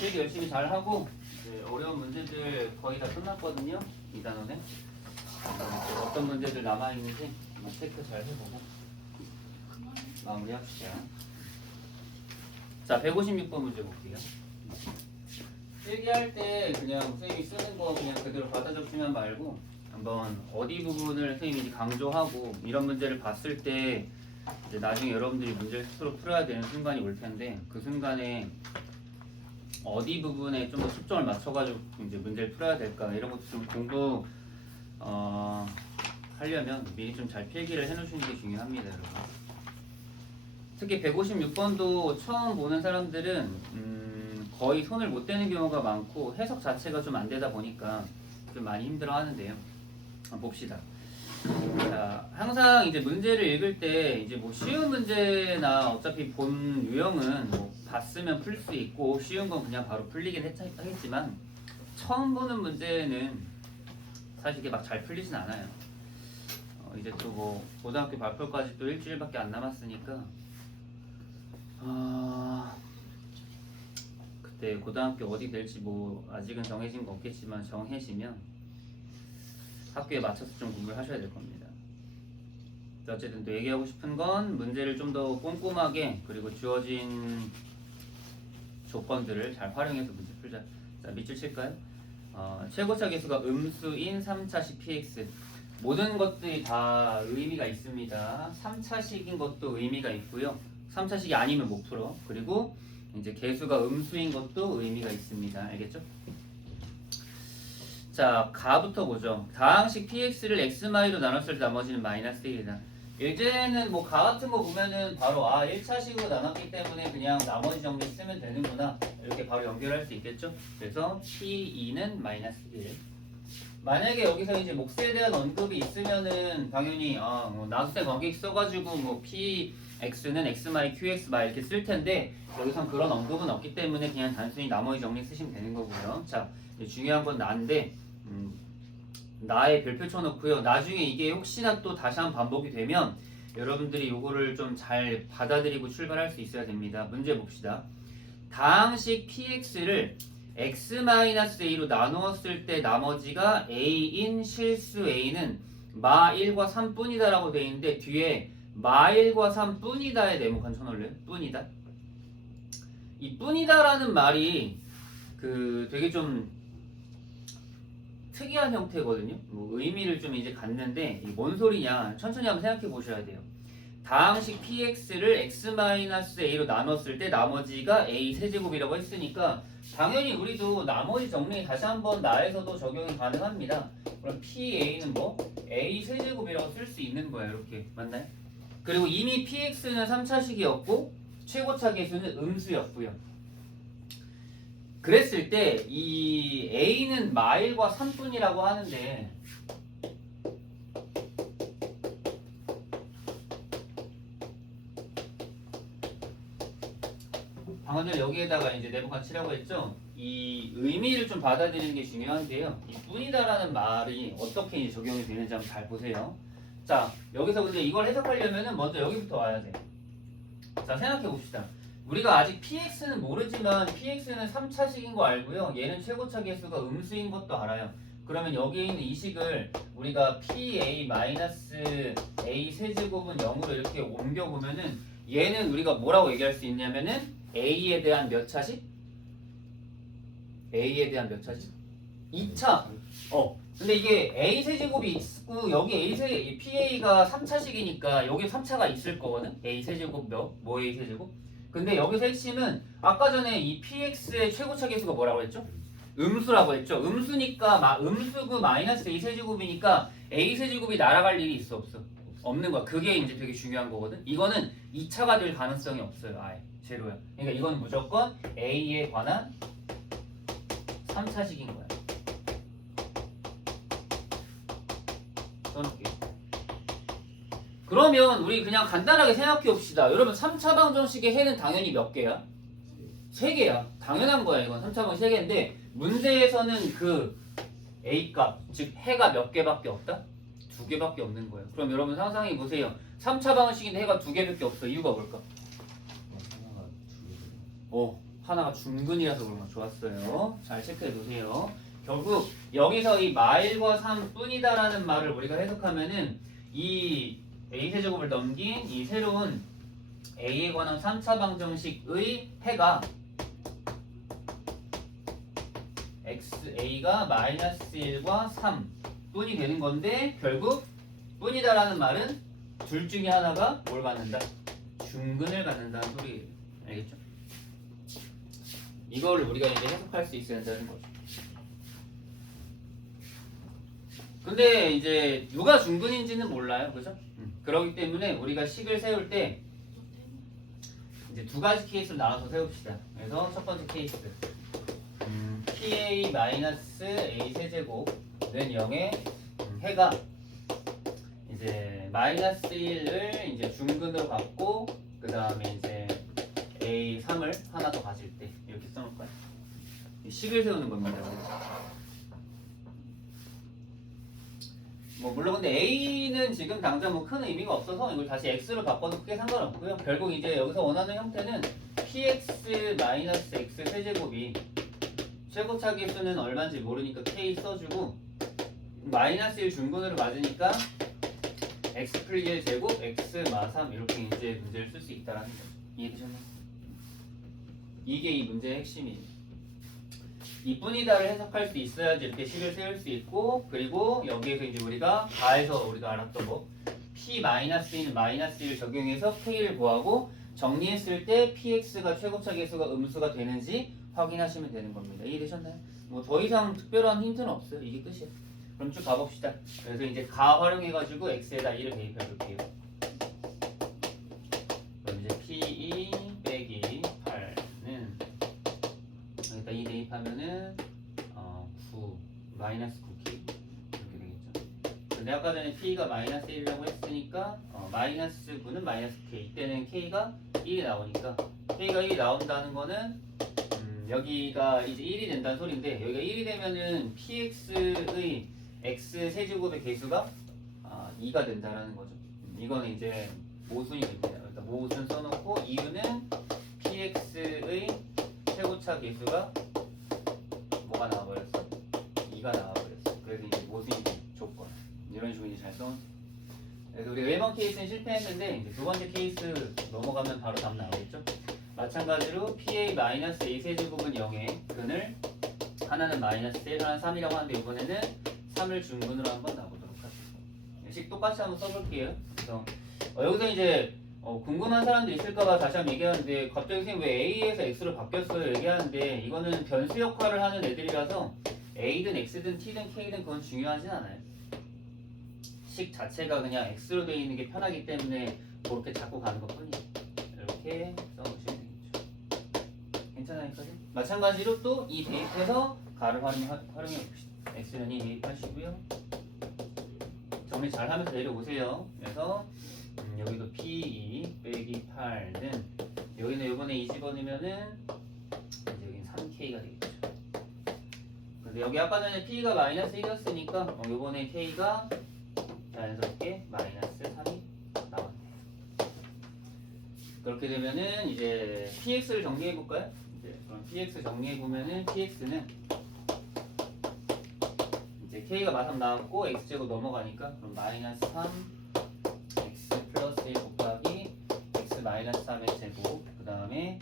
필기 열심히 잘 하고 어려운 문제들 거의 다 끝났거든요. 2단원에 어떤 문제들 남아 있는지 체크 잘 해보고 마무리합시다. 자, 156번 문제 볼게요. 필기할 때 그냥 선생님이 쓰는 거 그냥 그대로 받아 적지만 말고 한번 어디 부분을 선생님이 강조하고 이런 문제를 봤을 때 이제 나중에 여러분들이 문제를 스스로 풀어야 되는 순간이 올 텐데 그 순간에 어디 부분에 좀 더 초점을 맞춰가지고 이제 문제를 풀어야 될까 이런 것도 좀 공부 하려면 미리 좀 잘 필기를 해놓으시는 게 중요합니다, 여러분. 특히 156번도 처음 보는 사람들은 거의 손을 못 대는 경우가 많고 해석 자체가 좀 안 되다 보니까 좀 많이 힘들어 하는데요. 한번 봅시다. 자, 항상 이제 문제를 읽을 때 이제 뭐 쉬운 문제나 어차피 본 유형은 뭐 봤으면 풀 수 있고 쉬운 건 그냥 바로 풀리긴 하겠지만 처음 보는 문제는 사실 이게 막 잘 풀리진 않아요. 이제 또 뭐 고등학교 발표까지 또 일주일밖에 안 남았으니까 그때 고등학교 어디 될지 뭐 아직은 정해진 거 없겠지만 정해지면 학교에 맞춰서 좀 공부를 하셔야 될 겁니다. 어쨌든 또 얘기하고 싶은 건 문제를 좀 더 꼼꼼하게 그리고 주어진 조건들을 잘 활용해서 문제 풀자. 자, 밑줄 칠까요? 최고차 계수가 음수인 3차식 px 모든 것들이 다 의미가 있습니다. 3차식인 것도 의미가 있고요. 3차식이 아니면 못 풀어. 그리고 이제 계수가 음수인 것도 의미가 있습니다. 알겠죠? 자, 가부터 보죠. 다항식 px를 x마이로 나눴을 때 나머지는 마이너스 1이다. 예제는 뭐 가 같은 거 보면은 바로 1차식으로 나눴기 때문에 그냥 나머지 정리 쓰면 되는구나 이렇게 바로 연결할 수 있겠죠? 그래서 p2는 마이너스 1. 만약에 여기서 이제 몫에 대한 언급이 있으면은 당연히 뭐 나눗셈 관계 써가지고 뭐 px는 x마이 qx 마 이렇게 쓸 텐데 여기선 그런 언급은 없기 때문에 그냥 단순히 나머지 정리 쓰시면 되는 거고요. 자, 중요한 건 나인데 나에 별표 쳐놓고요. 나중에 이게 혹시나 또 다시 한번 반복이 되면 여러분들이 요거를 좀 잘 받아들이고 출발할 수 있어야 됩니다. 문제 봅시다. 다항식 px를 x-a로 나누었을 때 나머지가 a인 실수 a는 마 1과 3뿐이다 라고 되어 있는데 뒤에 마 1과 3뿐이다에 네모칸 쳐놓을래요? 뿐이다. 이 뿐이다 라는 말이 되게 좀 특이한 형태거든요. 뭐 의미를 좀 이제 갖는데 뭔 소리냐 천천히 한번 생각해 보셔야 돼요. 다항식 px를 x-a로 나눴을 때 나머지가 a 세제곱이라고 했으니까 당연히 우리도 나머지 정리 다시 한번 나에서도 적용이 가능합니다. 그럼 pa는 뭐 a 세제곱이라고 쓸 수 있는 거예요. 이렇게 맞나요? 그리고 이미 px는 3차식이었고 최고차 계수는 음수였고요. 그랬을 때 이 a는 마1과 3뿐이라고 하는데 방금 전에 여기에다가 이제 네모칸 치라고 했죠? 이 의미를 좀 받아들이는 게 중요한데요. 이 뿐이다라는 말이 어떻게 이제 적용이 되는지 한번 잘 보세요. 자, 여기서 근데 이걸 해석하려면은 먼저 여기부터 와야 돼. 자, 생각해 봅시다. 우리가 아직 px는 모르지만 px는 3차식인 거 알고요. 얘는 최고차 계수가 음수인 것도 알아요. 그러면 여기에 있는 이 식을 우리가 pa-a 세제곱은 0으로 이렇게 옮겨보면은 얘는 우리가 뭐라고 얘기할 수 있냐면은 a에 대한 몇 차식? a에 대한 몇 차식? 2차. 근데 이게 a 세제곱이 있고 여기 pa가 3차식이니까 여기 3차가 있을 거거든. a 세제곱 뭐 a 세제곱? 근데 여기서 핵심은 아까 전에 이 px의 최고차 계수가 뭐라고 했죠? 음수라고 했죠. 음수니까 음수고 마이너스 a 세제곱이니까 a 세제곱이 날아갈 일이 있어 없어? 없는 거야. 그게 이제 되게 중요한 거거든. 이거는 2차가 될 가능성이 없어요. 아예 제로야. 그러니까 이건 무조건 a에 관한 3차식인 거야. 써놓을게요. 그러면 우리 그냥 간단하게 생각해 봅시다. 여러분 3차 방정식의 해는 당연히 몇 개야? 3개야. 당연한 거야. 이건 3차 방정식 3개인데 문제에서는 그 a값, 즉 해가 몇 개밖에 없다? 2개밖에 없는 거예요. 그럼 여러분 상상해 보세요. 3차 방정식인데 해가 2개밖에 없어. 이유가 뭘까? 하나가 중근이라서 그런 거 좋았어요. 잘 체크해 두세요. 결국 여기서 이 마일과 3뿐이다라는 말을 우리가 해석하면은 이 a세제곱을 넘긴 이 새로운 a에 관한 3차 방정식의 해가 xa가 마이너스 1과 3뿐이 되는 건데 결국 뿐이다라는 말은 둘 중에 하나가 뭘 갖는다? 중근을 갖는다는 소리예요. 알겠죠? 이거를 우리가 이제 해석할 수 있어야 한다는 거죠. 근데 이제 누가 중근인지는 몰라요. 그죠? 그렇기 때문에 우리가 식을 세울 때 이제 두 가지 케이스를 나눠서 세웁시다. 그래서 첫 번째 케이스 pa-a 세제곱은 0의 해가 이제 마이너스 1을 이제 중근으로 갖고 그 다음에 이제 a3을 하나 더 가질 때 이렇게 써놓을까요? 식을 세우는 겁니다. 뭐 물론 근데 a는 지금 당장 뭐 큰 의미가 없어서 이걸 다시 x로 바꿔도 크게 상관없고요. 결국 이제 여기서 원하는 형태는 px-x 세제곱이 최고차 계수는 얼마인지 모르니까 k 써주고 마이너스 1 중근으로 맞으니까 x 플 1 제곱 x 마 3 이렇게 이제 문제를 쓸 수 있다라는 거죠. 이해되셨나요? 이게 이 문제의 핵심이에요. 이뿐이다를 해석할 수 있어야지 이렇게 식을 세울 수 있고 그리고 여기에서 이제 우리가 가에서 우리가 알았던 거 p-1은 마이너스 1 적용해서 k를 구하고 정리했을 때 px가 최고차 계수가 음수가 되는지 확인하시면 되는 겁니다. 이해되셨나요? 뭐 더 이상 특별한 힌트는 없어요. 이게 끝이에요. 그럼 쭉 가봅시다. 그래서 이제 가 활용해가지고 x에다 1을 대입해볼게요. 그럼 이제 p2 빼기 8는 여기다 2 대입하면은 9 마이너스 9k 이렇게 되겠죠. 근데 아까 전에 p가 마이너스 1이라고 했으니까 마이너스 9는 마이너스 k 이때는 k가 1이 나오니까 k가 1이 나온다는 거는 여기가 이제 1이 된다는 소리인데 여기가 1이 되면은 px의 x 세제곱의 개수가 2가 된다라는 거죠. 이거는 이제 모순이 됩니다. 일단 모순 써놓고 이유는 px의 최고차 개수가 뭐가 나와버렸어? 2가 나와버렸어. 그래서 이제 모순이 된 조건. 이런 식으로 이제 잘 써놓은. 그래서 우리가 1번 케이스는 실패했는데 이제 두 번째 케이스 넘어가면 바로 답 나오겠죠? 마찬가지로 pa-a 세제곱은 0의 근을 하나는 마이너스 1, 하나는 3이라고 하는데 이번에는 3을 중근으로 한번 나보도록 하죠. 식 똑같이 한번 써볼게요. 그래서 여기서 이제 궁금한 사람도 있을까봐 다시 한번 얘기하는데 갑자기 선생님 왜 a에서 x로 바뀌었어요 얘기하는데 이거는 변수 역할을 하는 애들이라서 a든 x든 t든 k든 그건 중요하진 않아요. 식 자체가 그냥 x로 되어 있는 게 편하기 때문에 그렇게 잡고 가는 것 뿐이에요. 이렇게 써보시면 되겠죠. 괜찮으니까요. 마찬가지로 또 이 대입해서 가를 활용해 봅시다. x는 2 대입하시고요. 정리 잘 하면서 내려오세요. 그래서 여기도 p2 빼기 8는 여기는 이번에 2 집어넣으면은 이제 여기는 3k가 되겠죠. 근데 여기 아까 전에 p가 마이너스 1이었으니까 이번에 k가 자연스럽게 마이너스 3이 나왔네요. 그렇게 되면은 이제 px를 정리해 볼까요? 이제 그럼 px 정리해 보면은 px는 이제 k가 마삼 나왔고 x제곱 넘어가니까 그럼 마이너스 3 x 플러스 1 곱하기 x 마이너스 3의 제곱 그 다음에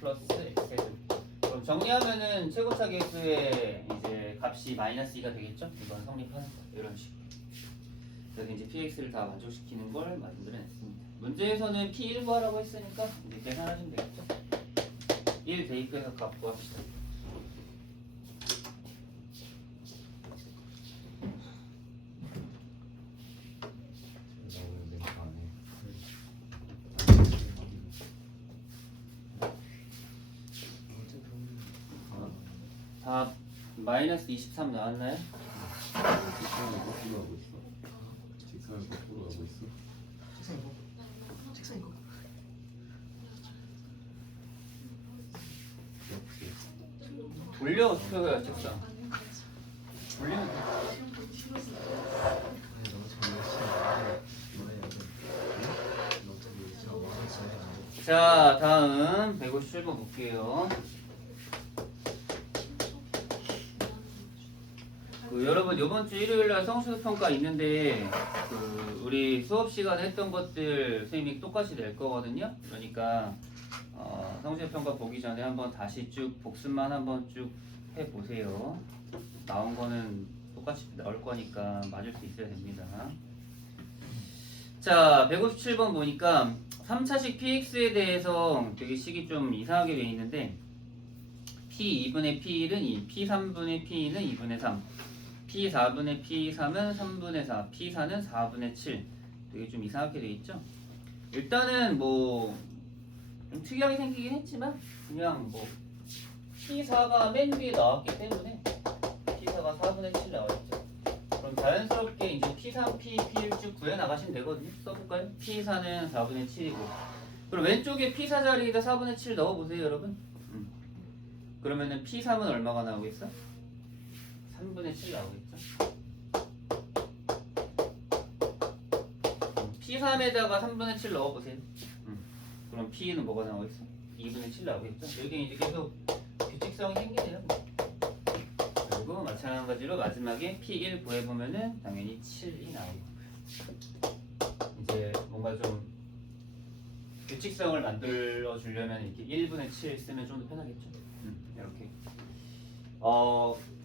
플러스 x제곱. 그럼 정리하면은 최고차 계수의 이제 값이 마이너스 2가 되겠죠? 이건 성립하는 거 이런 식으로. 그래서 이제 px를 다 만족시키는 걸 만들어냈습니다. 문제에서는 p1 구하라고 했으니까 이제 계산하시면 되겠죠? 1 대입해서 값 구합시다. 다 마이너스 23 나왔나요? 직선을 거꾸로 하고 있어. 직선을 거꾸로 하고 있어. 책상 이거. 역시. 돌려 어떻게 책상 돌리면 돼. 아니 너무 잘 열심히 너 해야 돼. 너 어차피 진짜 와서 진짜 해야 돼. 자, 다음 157번 볼게요. 여러분 이번 주 일요일 날 성취도 평가 있는데 우리 수업 시간에 했던 것들 선생님이 똑같이 낼 거거든요. 그러니까 성취도 평가 보기 전에 한번 다시 쭉 복습만 한번 쭉 해보세요. 나온 거는 똑같이 나올 거니까 맞을 수 있어야 됩니다. 자, 157번 보니까 3차식 px에 대해서 되게 식이 좀 이상하게 돼 있는데 p 2분의 p1은 2, p 3분의 p2는 2분의 3, p 4분의 p3은 3분의 4, p4는 4분의 7. 되게 좀 이상하게 돼 있죠? 일단은 뭐 좀 특이하게 생기긴 했지만 그냥 뭐 p4가 맨 위에 나왔기 때문에 p4가 4분의 7 나와있죠. 그럼 자연스럽게 이제 p3, p, p1 쭉 구해 나가시면 되거든요. 써볼까요? p4는 4분의 7이고 그럼 왼쪽에 p4 자리에다 4분의 7 넣어보세요 여러분. 그러면은 p3은 얼마가 나오겠어? 3분의 7 나오겠죠? p3에다가 3분의 7 넣어보세요. 그럼 p는 뭐가 나오겠어? 2분의 7 나오겠죠? 여기 이제 계속 규칙성이 생기네요. 그리고 마찬가지로 마지막에 p1 구해보면은 당연히 7이 나오고 이제 뭔가 좀 규칙성을 만들어 주려면 이렇게 1분의 7 쓰면 좀 더 편하겠죠? 이렇게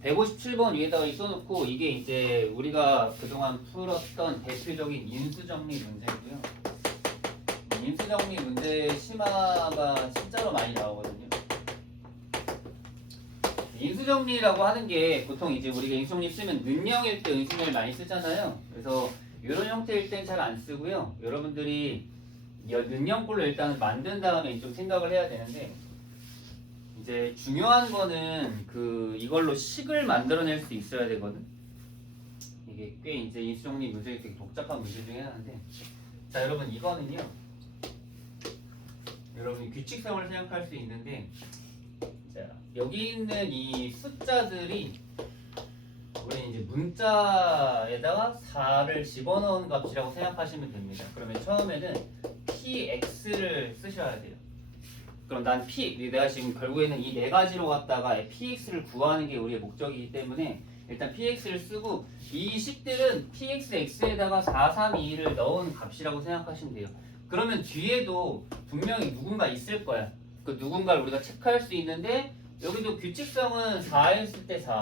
157번 위에다가 써놓고 이게 이제 우리가 그동안 풀었던 대표적인 인수정리 문제고요. 인수정리 문제 심화가 진짜로 많이 나오거든요. 인수정리라고 하는 게 보통 이제 우리가 인수정리 쓰면 는형일 때 인수정리를 많이 쓰잖아요. 그래서 이런 형태일 땐 잘 안 쓰고요. 여러분들이 는형꼴로 일단 만든 다음에 좀 생각을 해야 되는데 이제 중요한 거는 이걸로 식을 만들어낼 수 있어야 되거든. 이게 꽤 이제 인수정리 문제가 되게 복잡한 문제 중에 하나인데 자 여러분 이거는요. 여러분이 규칙성을 생각할 수 있는데 자 여기 있는 이 숫자들이 우리 이제 문자에다가 4를 집어넣은 값이라고 생각하시면 됩니다. 그러면 처음에는 px를 쓰셔야 돼요. 그럼 난 내가 지금 결국에는 이 네 가지로 갖다가 px를 구하는 게 우리의 목적이기 때문에 일단 px를 쓰고 이 식들은 px, x에다가 4, 3, 2를 넣은 값이라고 생각하시면 돼요. 그러면 뒤에도 분명히 누군가 있을 거야. 그 누군가를 우리가 체크할 수 있는데 여기도 규칙성은 4였을 때 4,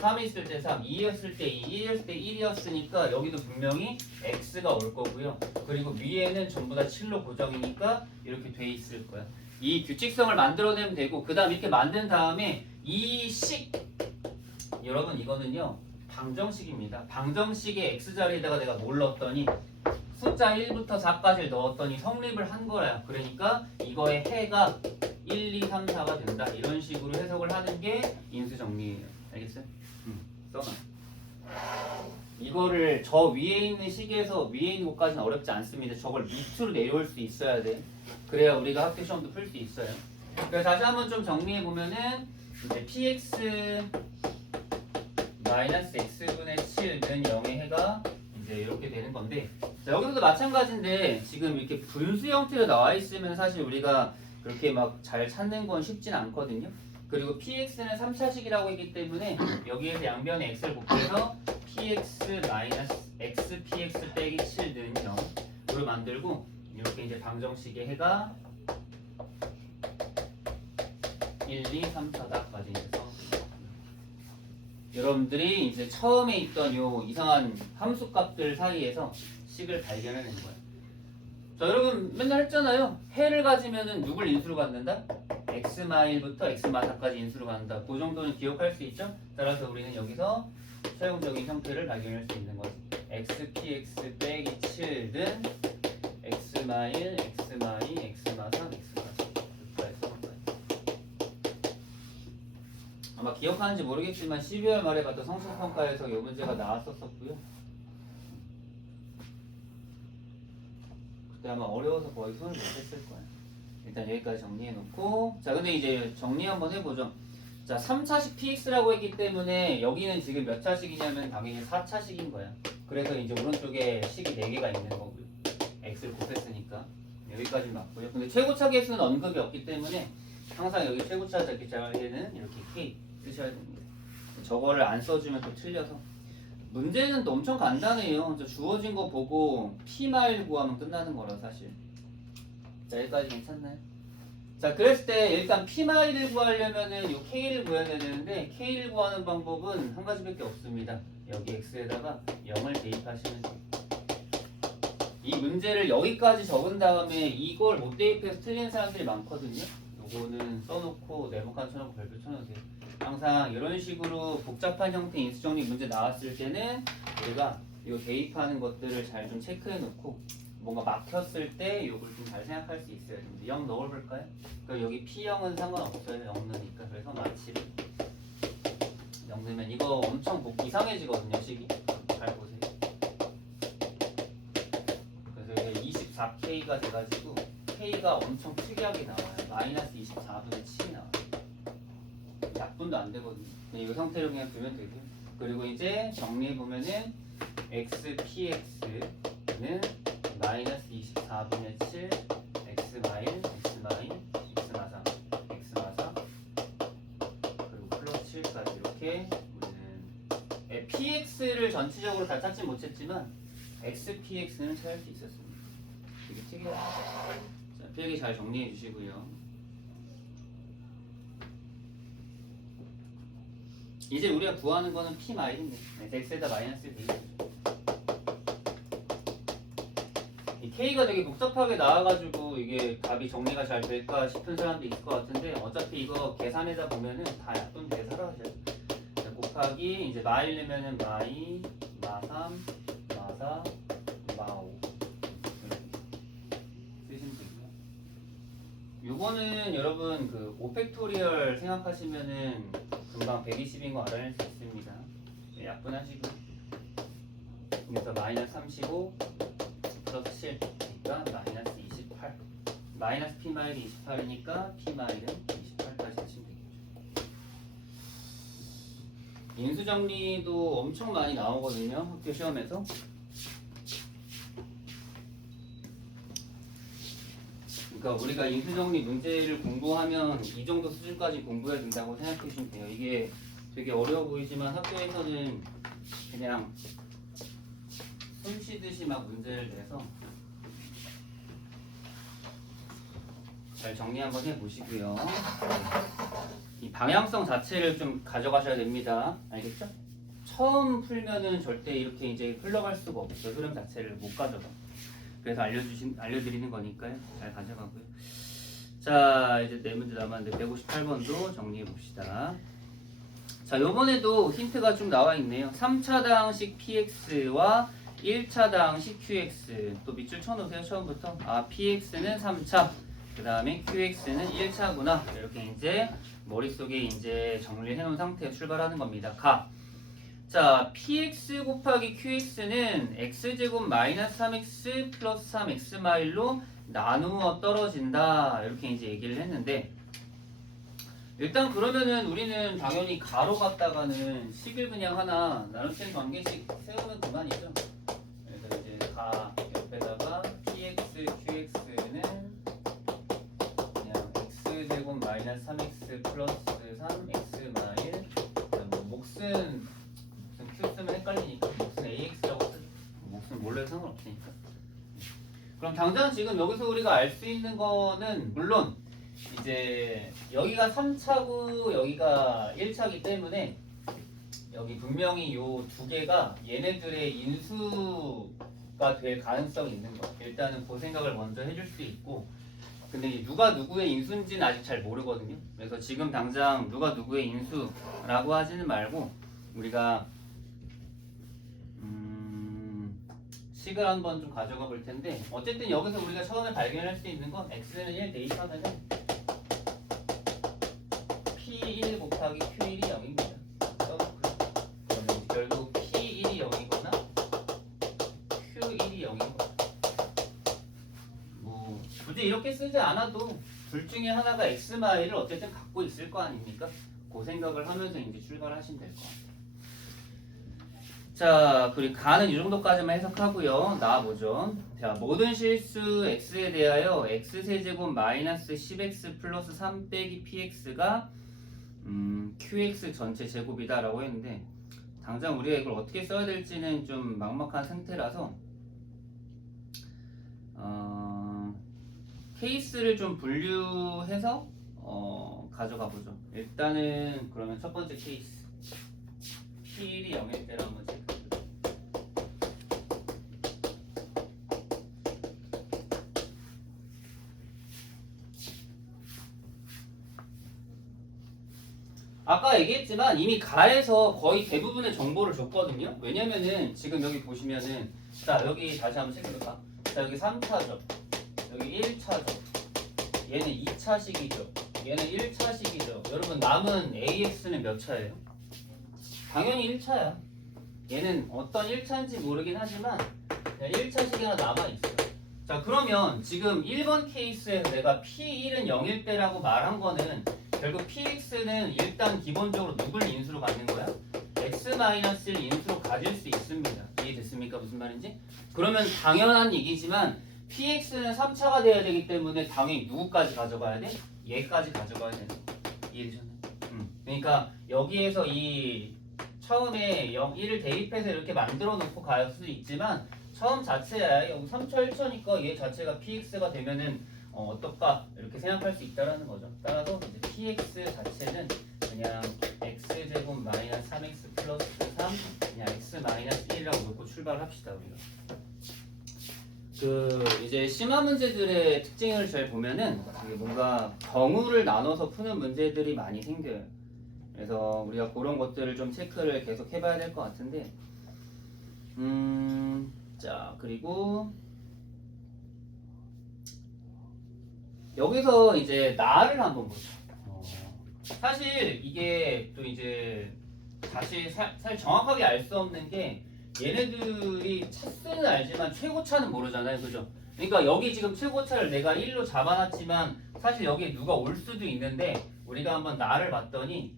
3였을 때 3, 2였을 때 2, 1였을 때 1이었으니까 여기도 분명히 x가 올 거고요. 그리고 위에는 전부 다 7로 고정이니까 이렇게 돼 있을 거야. 이 규칙성을 만들어내면 되고 그 다음 이렇게 만든 다음에 이 식 여러분 이거는요 방정식입니다. 방정식의 x자리에다가 내가 뭘 넣었더니 숫자 1부터 4까지를 넣었더니 성립을 한 거야. 그러니까 이거의 해가 1, 2, 3, 4가 된다. 이런 식으로 해석을 하는 게 인수정리예요. 알겠어요? 써놔. 이거를 저 위에 있는 식에서 위에 있는 것까지는 어렵지 않습니다. 저걸 밑으로 내려올 수 있어야 돼. 그래야 우리가 학교 시험도 풀 수 있어요. 그래서 다시 한번 좀 정리해 보면은 이제 px 마이너스 x분의 7는 0의 해가 이제 이렇게 되는 건데 자, 여기서도 마찬가지인데 지금 이렇게 분수 형태로 나와 있으면 사실 우리가 그렇게 막 잘 찾는 건 쉽진 않거든요. 그리고 px는 3차식이라고 했기 때문에 여기에서 양변에 x를 곱해서 px 마이너스 x px 빼기 7는 0으로 만들고 이렇게 이제 방정식의 해가 1, 2, 3, 4다까지 이제 여러분들이 이제 처음에 있던 요 이상한 함수 값들 사이에서 식을 발견해낸 거예요. 자, 여러분 맨날 했잖아요. 해를 가지면은 누굴 인수로 갖는다? x마1부터 x마4까지 인수로 갖는다. 그 정도는 기억할 수 있죠? 따라서 우리는 여기서 최종적인 형태를 발견할 수 있는 거지. x px 빼기 7는 x마1, x마2, x마3, x마4 아마 기억하는지 모르겠지만 12월 말에 봤던 성적평가에서 이 문제가 나왔었고요. 그때 아마 어려워서 거의 손을 못 댔을 거예요. 일단 여기까지 정리해놓고 자 근데 이제 정리 한번 해보죠. 자 3차식 px라고 했기 때문에 여기는 지금 몇 차식이냐면 당연히 4차식인 거야. 그래서 이제 오른쪽에 식이 4개가 있는 거고요. x를 곱했으니까 여기까지 맞고요. 근데 최고차 개수는 언급이 없기 때문에 항상 여기 최고차 자리에는 이렇게 K 쓰셔야 됩니다. 저거를 안 써주면 또 틀려서. 문제는 또 엄청 간단해요. 주어진 거 보고 P마일 구하면 끝나는 거라 사실. 자, 여기까지 괜찮나요? 자, 그랬을 때 일단 P마일을 구하려면은 요 K를 구해야 되는데 K를 구하는 방법은 한 가지밖에 없습니다. 여기 X에다가 0을 대입하시면 돼요. 이 문제를 여기까지 적은 다음에 이걸 못 대입해서 틀린 사람들이 많거든요. 요거는 써놓고 네모칸 쳐놓고 별표 쳐놓으세요. 항상 이런 식으로 복잡한 형태 인수정리 문제 나왔을 때는 우리가 이 대입하는 것들을 잘 좀 체크해 놓고 뭔가 막혔을 때 이걸 좀 잘 생각할 수 있어야 됩니다. 0 넣어볼까요? 그럼 여기 P0은 상관없어요. 0 넣으니까. 그래서 마치를 0 넣으면 이거 엄청 이상해지거든요. 식이. 잘 보세요. 그래서 이게 24K가 돼가지고 K가 엄청 특이하게 나와요. 마이너스 24분의 7이 나와요. 약분도 안 되거든요. 이 형태로 그냥 두면 되고요. 그리고 이제 정리해보면은 XPX는 마이너스 24분의 7 X마일, X마인, X마사, X마사 그리고 플러스 7까지 이렇게 우리는 PX를 전체적으로 다 찾지 못했지만 XPX는 찾을 수 있었습니다. 되게 특이하죠. 자, 필기 잘 정리해 주시고요. 이제 우리가 구하는 거는 P마일인데 X에다 마이너스를 대입해줘. 이 K가 되게 복잡하게 나와가지고 이게 답이 정리가 잘 될까 싶은 사람도 있을 것 같은데 어차피 이거 계산에다 보면은 다 약분되게 살아가셔요. 곱하기 이제 마일 내면은 마이, 마3, 마4, 마5 쓰시면 되고요. 요거는 여러분 그 5팩토리얼 생각하시면은 금방 120인 거 알아낼 수 있습니다. 네, 약분하시고 그래서 마이너스 35 플러스 7 그러니까 마이너스 28 마이너스 P마일이 28이니까 P마일은 28까지 하시면 되겠죠. 인수정리도 엄청 많이 나오거든요. 학교 시험에서. 그러니까 우리가 인수정리 문제를 공부하면 이 정도 수준까지 공부해야 된다고 생각해 주시면 돼요. 이게 되게 어려워 보이지만 학교에서는 그냥 숨 쉬듯이 막 문제를 내서 잘 정리 한번 해보시고요. 이 방향성 자체를 좀 가져가셔야 됩니다. 알겠죠? 처음 풀면은 절대 이렇게 이제 흘러갈 수가 없어요. 흐름 자체를 못 가져가. 그래서 알려드리는 거니까요. 잘 가져가고요. 자, 이제 네 문제 남았는데 158번도 정리해 봅시다. 자, 요번에도 힌트가 좀 나와 있네요. 3차당식 PX와 1차당식 QX. 또 밑줄 쳐놓으세요. 처음부터. 아, PX는 3차. 그 다음에 QX는 1차구나. 이렇게 이제 머릿속에 이제 정리해 놓은 상태에 출발하는 겁니다. 가. 자, px 곱하기 qx는 x제곱 마이너스 3x 플러스 3x 마일로 나누어 떨어진다. 이렇게 이제 얘기를 했는데 일단 그러면은 우리는 당연히 가로 갖다가는 식을 그냥 하나 나눗셈 관계식 세우면 그만이죠. 그래서 이제 가 옆에다가 px qx는 그냥 x제곱 마이너스 3x 플러스 3x 마일 뭐 몫은 Q 쓰면 헷갈리니까 몫은 AX라고 쓰죠. 몫은 몰라도 상관없으니까. 그럼 당장 지금 여기서 우리가 알 수 있는 거는 물론 이제 여기가 3차고 여기가 1차기 때문에 여기 분명히 요 두 개가 얘네들의 인수가 될 가능성이 있는 거예요. 일단은 그 생각을 먼저 해줄 수 있고 근데 이제 누가 누구의 인수인지는 아직 잘 모르거든요. 그래서 지금 당장 누가 누구의 인수라고 하지는 말고 우리가 식을 한번 좀 가져가 볼 텐데 어쨌든 여기서 우리가 처음에 발견할 수 있는 건 x는 1 대입하면은 p1 곱하기 q1이 0입니다. 그러면 결국 p1이 0이거나 q1이 0이거나 뭐 굳이 이렇게 쓰지 않아도 둘 중에 하나가 x마일을 어쨌든 갖고 있을 거 아닙니까? 그 생각을 하면서 이제 출발하시면 될 것 같아요. 자, 그리고 가는 이 정도까지만 해석하고요. 나와보죠. 자, 모든 실수 x에 대하여 x세제곱 마이너스 10x 플러스 3 빼기 px가 qx 전체 제곱이다 라고 했는데 당장 우리가 이걸 어떻게 써야 될지는 좀 막막한 상태라서 케이스를 좀 분류해서 가져가 보죠. 일단은 그러면 첫 번째 케이스 P1이 0일 때를 한번 체크해보죠. 아까 얘기했지만 이미 가에서 거의 대부분의 정보를 줬거든요. 왜냐면은 지금 여기 보시면은 자 여기 다시 한번 체크해볼까? 자 여기 3차죠. 여기 1차죠. 얘는 2차식이죠. 얘는 1차식이죠. 여러분 남은 AX는 몇 차예요? 당연히 1차야. 얘는 어떤 1차인지 모르긴 하지만 그냥 1차식이 하나 남아있어. 자 그러면 지금 1번 케이스에서 내가 P1은 0일 때라고 말한 거는 결국 PX는 일단 기본적으로 누굴 인수로 갖는 거야? X-1 인수로 가질 수 있습니다. 이해됐습니까? 무슨 말인지? 그러면 당연한 얘기지만 PX는 3차가 돼야 되기 때문에 당연히 누구까지 가져가야 돼? 얘까지 가져가야 되는 거. 이해되셨나요? 그러니까 여기에서 이 처음에 0, 1을 대입해서 이렇게 만들어 놓고 갈 수도 있지만 처음 자체야 여기 3차 1차니까 얘 자체가 PX가 되면은 어떨까 이렇게 생각할 수 있다라는 거죠. 따라서 이제 PX 자체는 그냥 x제곱 마이너스 3x 플러스 3 그냥 x 마이너스 1이라고 놓고 출발합시다 우리가. 그 이제 심화 문제들의 특징을 잘 보면은 이게 뭔가 경우를 나눠서 푸는 문제들이 많이 생겨요. 그래서 우리가 그런 것들을 좀 체크를 계속 해봐야 될 것 같은데, 자 그리고 여기서 이제 나를 한번 보자. 사실 이게 또 이제 다시 사실 정확하게 알 수 없는 게 얘네들이 차수는 알지만 최고차는 모르잖아요, 그죠? 그러니까 여기 지금 최고차를 내가 1로 잡아놨지만 사실 여기에 누가 올 수도 있는데 우리가 한번 나를 봤더니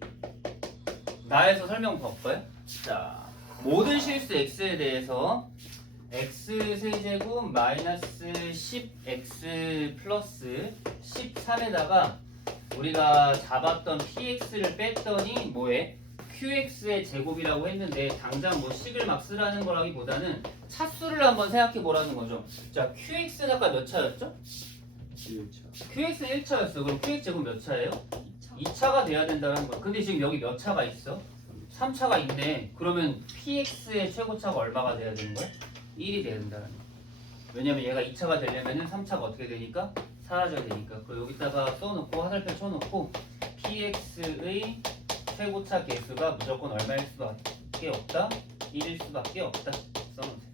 나에서 설명 볼까요? 자, 모든 실수 x에 대해서 x세제곱 마이너스 10x 플러스 13에다가 우리가 잡았던 px를 뺐더니 뭐해? qx의 제곱이라고 했는데 당장 뭐 10을 막 쓰라는 거라기보다는 차수를 한번 생각해 보라는 거죠. 자, qx는 아까 몇 차였죠? 1차. qx는 1차였어. 그럼 qx 제곱 몇 차예요? 2차가 돼야 된다는 거야. 근데 지금 여기 몇 차가 있어? 3차가 있네. 그러면 px의 최고차가 얼마가 돼야 되는 거야? 1이 돼야 된다는 거야. 왜냐면 얘가 2차가 되려면은 3차가 어떻게 되니까? 사라져야 되니까. 그리고 여기다가 써놓고 화살표 쳐놓고 px의 최고차 개수가 무조건 얼마일 수밖에 없다? 1일 수밖에 없다. 써놓으세요.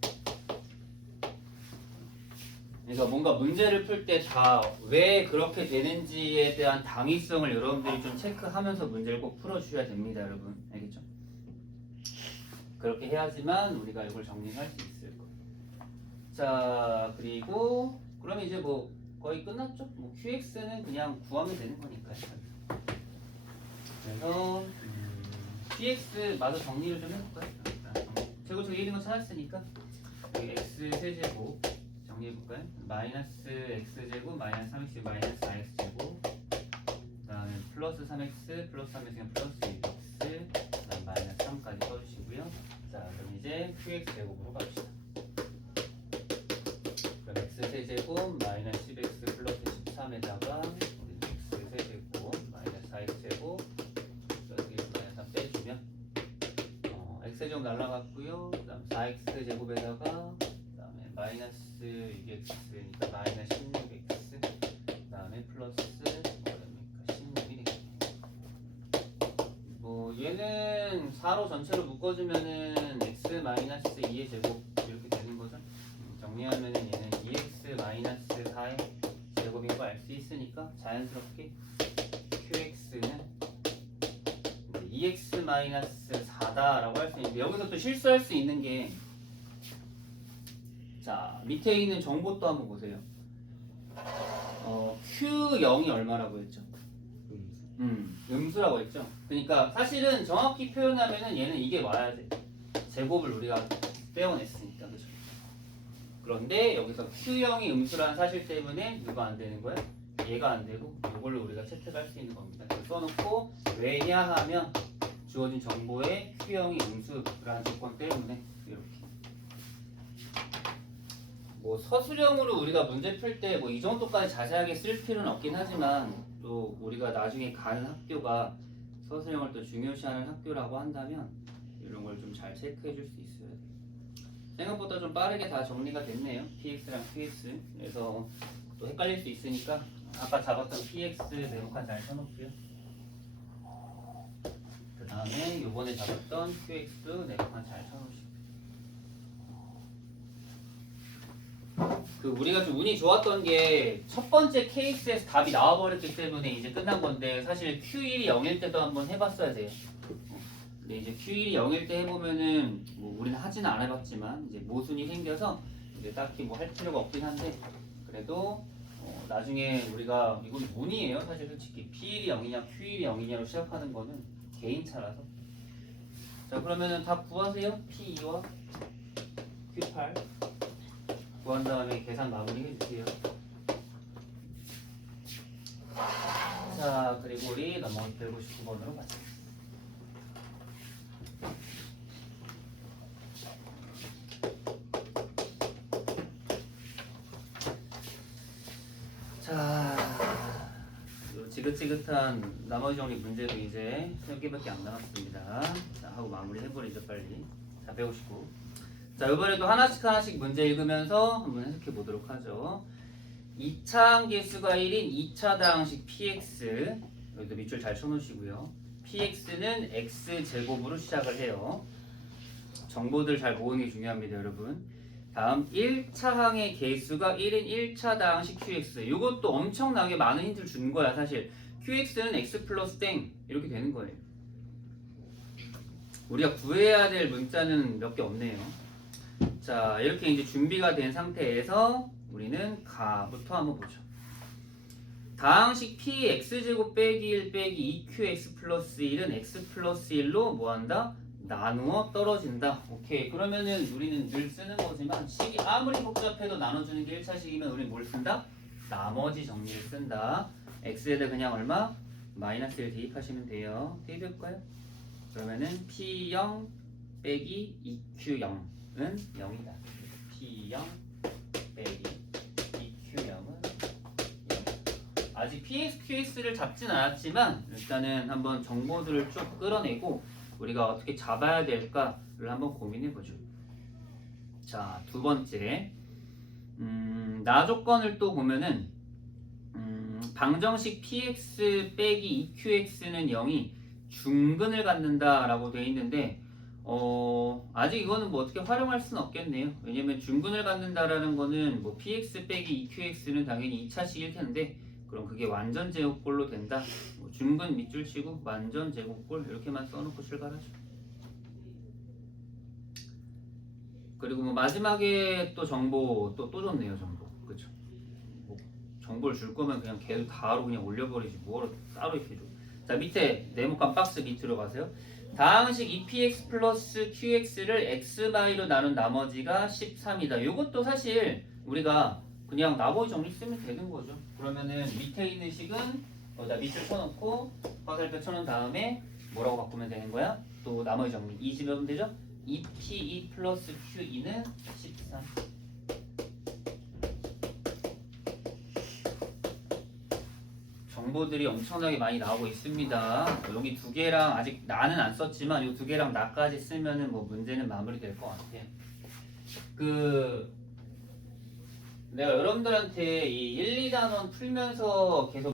그러니까 뭔가 문제를 풀 때 다 왜 그렇게 되는지에 대한 당위성을 여러분들이 좀 체크하면서 문제를 꼭 풀어주셔야 됩니다, 여러분. 알겠죠? 그렇게 해야지만 우리가 이걸 정리할 수 있을 거예요. 자, 그리고 그러면 이제 뭐 거의 끝났죠? 뭐 QX는 그냥 구하면 되는 거니까요. 그래서 PX 마저 정리를 좀 해볼까요? 제곱차 1인 거 찾았으니까 여기 X 세제곱 정리해볼까요? 마이너스 X제곱 마이너스 3X 마이너스 4X제곱 그 다음에 플러스 3X 플러스 3X는 플러스 2X 그 다음 마이너스 3까지 써주시고요. 자 그럼 이제 QX 제곱으로 갑시다. 그럼 X 세제곱 마이너스 10X 플러스 13에다가 X 세제곱 마이너스 4X제곱 플러스 1 마이너스 3 빼주면 X제곱 날라갔고요. 그 다음 4X 제곱에다가 그 다음에 마이너스 6X니까 마이너스 16X 그 다음에 플러스 뭐랍니까 16이 되겠네요. 뭐 얘는 4로 전체로 묶어주면은 X 마이너스 2의 제곱 이렇게 되는 거죠. 정리하면은 얘는 2X 마이너스 4의 제곱인 거 알 수 있으니까 자연스럽게 QX는 2x 마이너스 4다라고 할 수 있는데 여기서 또 실수할 수 있는 게 자 밑에 있는 정보 또 한번 보세요. Q0이 얼마라고 했죠? 음수라고 했죠. 그러니까 사실은 정확히 표현하면은 얘는 이게 와야 돼. 제곱을 우리가 떼어냈으니까 그죠? 그런데 여기서 Q형이 음수라는 사실 때문에 누가 안 되는 거야? 얘가 안 되고 이걸로 우리가 채택할 수 있는 겁니다. 써놓고 왜냐하면 주어진 정보에 Q형이 음수라는 조건 때문에 이렇게. 뭐 서술형으로 우리가 문제 풀 때 뭐 이 정도까지 자세하게 쓸 필요는 없긴 하지만 또 우리가 나중에 가는 학교가 서술형을 또 중요시하는 학교라고 한다면 이런 걸 좀 잘 체크해 줄 수 있어야 돼요. 생각보다 좀 빠르게 다 정리가 됐네요. PX랑 QX. 그래서 또 헷갈릴 수 있으니까 아까 잡았던 PX 네모칸 잘 쳐놓고요. 그 다음에 요번에 잡았던 QX도 네모칸 잘 쳐놓으시고. 그 우리가 좀 운이 좋았던 게 첫 번째 KX에서 답이 나와버렸기 때문에 이제 끝난 건데 사실 Q1이 0일 때도 한번 해봤어야 돼요. 근데 이제 Q1이 0일 때 해보면은 뭐 우리는 하지는 안 해봤지만 이제 모순이 생겨서 이제 딱히 뭐 할 필요가 없긴 한데 그래도 나중에 우리가 이건 운이에요. 사실 솔직히 P1이 0이냐 Q1이 0이냐로 시작하는 거는 개인차라서. 자 그러면은 답 구하세요. P2와 Q8 구한 다음에 계산 마무리 해주세요. 자 그리고 우리 넘어가 159번으로 가자. 자, 요 지긋지긋한 나머지 정리 문제도 이제 3개밖에 안 남았습니다. 자, 하고 마무리 해버리죠, 빨리. 자, 159. 자, 이번에도 하나씩 문제 읽으면서 한번 해석해 보도록 하죠. 2차 항계수가 1인 2차 다항식 px. 여기도 밑줄 잘 쳐놓으시고요. px는 x제곱으로 시작을 해요. 정보들 잘 모으는 게 중요합니다, 여러분. 다음 1차 항의 개수가 1인 1차 다항식 qx. 이것도 엄청나게 많은 힌트를 준 거야 사실. qx는 x 플러스 땡 이렇게 되는 거예요. 우리가 구해야 될 문자는 몇 개 없네요. 자 이렇게 이제 준비가 된 상태에서 우리는 가부터 한번 보죠. 다항식 px제곱 빼기 1 빼기 2qx 플러스 1은 x 플러스 1로 뭐한다? 나누어 떨어진다. 오케이. 그러면은 우리는 늘 쓰는 거지만 식이 아무리 복잡해도 나눠주는 게 1차식이면 우리는 뭘 쓴다? 나머지 정리를 쓴다. x에다 그냥 얼마? 마이너스 1 대입하시면 돼요. 대입해볼까요? 그러면은 p0 빼기 2q0은 0이다. p0 빼기 2q0은 0. 아직 px, qx를 잡진 않았지만 일단은 한번 정보들을 쭉 끌어내고 우리가 어떻게 잡아야 될까를 한번 고민해보죠. 자, 두 번째 나 조건을 또 보면은 방정식 px 빼기 2qx는 0이 중근을 갖는다 라고 되어 있는데 아직 이거는 뭐 어떻게 활용할 수는 없겠네요. 왜냐면 중근을 갖는다라는 거는 뭐 px 빼기 2qx는 당연히 2차식일 텐데 그럼 그게 완전 제곱꼴로 된다. 뭐 중근 밑줄 치고 완전 제곱꼴 이렇게만 써놓고 출발하죠. 그리고 뭐 마지막에 또 정보 또 줬네요. 정보 그쵸? 뭐 정보를 줄 거면 그냥 계속 다로 그냥 올려버리지 뭐로 따로 이렇게 줘. 자 밑에 네모칸 박스 밑으로 가세요. 다항식 2px 플러스 qx를 x마이로 나눈 나머지가 13이다. 이것도 사실 우리가 그냥 나머지 정리 쓰면 되는 거죠. 그러면은 밑에 있는 식은 여기다 밑줄 쳐놓고 화살표 쳐놓은 다음에 뭐라고 바꾸면 되는 거야? 또 나머지 정리 2 집어보면 되죠? 2p2 플러스 q2는 13. 정보들이 엄청나게 많이 나오고 있습니다. 여기 두 개랑 아직 나는 안 썼지만 이 두 개랑 나까지 쓰면은 뭐 문제는 마무리될 것 같아요. 내가 여러분들한테 이 1, 2단원 풀면서 계속